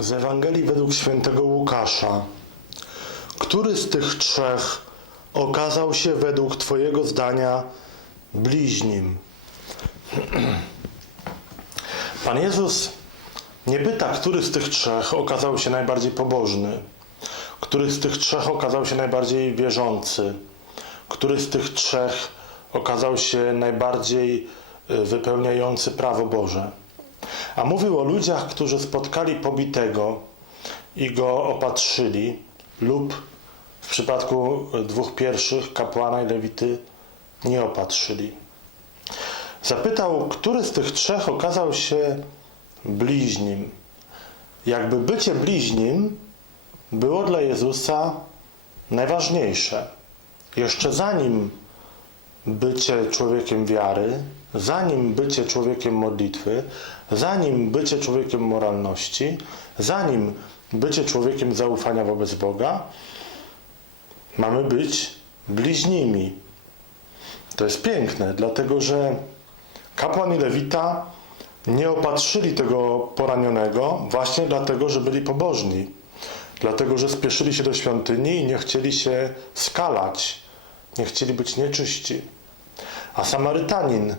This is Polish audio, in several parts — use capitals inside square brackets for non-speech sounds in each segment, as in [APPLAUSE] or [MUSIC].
Z Ewangelii według świętego Łukasza. Który z tych trzech okazał się według Twojego zdania bliźnim? [CLEARS THROAT] Pan Jezus nie pyta, który z tych trzech okazał się najbardziej pobożny, który z tych trzech okazał się najbardziej wierzący, który z tych trzech okazał się najbardziej y, wypełniający prawo Boże. A mówił o ludziach, którzy spotkali pobitego i go opatrzyli, lub w przypadku dwóch pierwszych, kapłana i lewity, nie opatrzyli. Zapytał, który z tych trzech okazał się bliźnim. Jakby bycie bliźnim było dla Jezusa najważniejsze. Jeszcze zanim bycie człowiekiem wiary, zanim bycie człowiekiem modlitwy, zanim bycie człowiekiem moralności, zanim bycie człowiekiem zaufania wobec Boga, mamy być bliźnimi. To jest piękne, dlatego że kapłan i lewita nie opatrzyli tego poranionego właśnie dlatego, że byli pobożni. Dlatego, że spieszyli się do świątyni i nie chcieli się skalać, nie chcieli być nieczyści. A Samarytanin,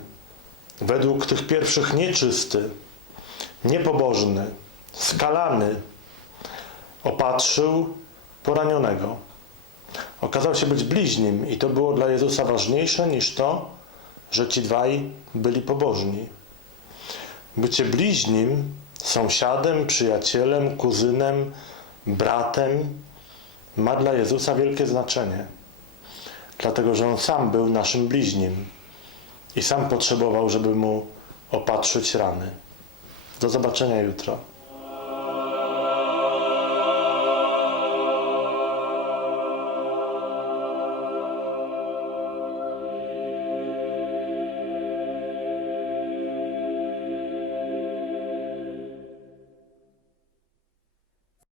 według tych pierwszych nieczysty, niepobożny, skalany, opatrzył poranionego. Okazał się być bliźnim i to było dla Jezusa ważniejsze niż to, że ci dwaj byli pobożni. Bycie bliźnim, sąsiadem, przyjacielem, kuzynem, bratem ma dla Jezusa wielkie znaczenie. Dlatego, że On sam był naszym bliźnim i sam potrzebował, żeby mu opatrzyć rany. Do zobaczenia jutro.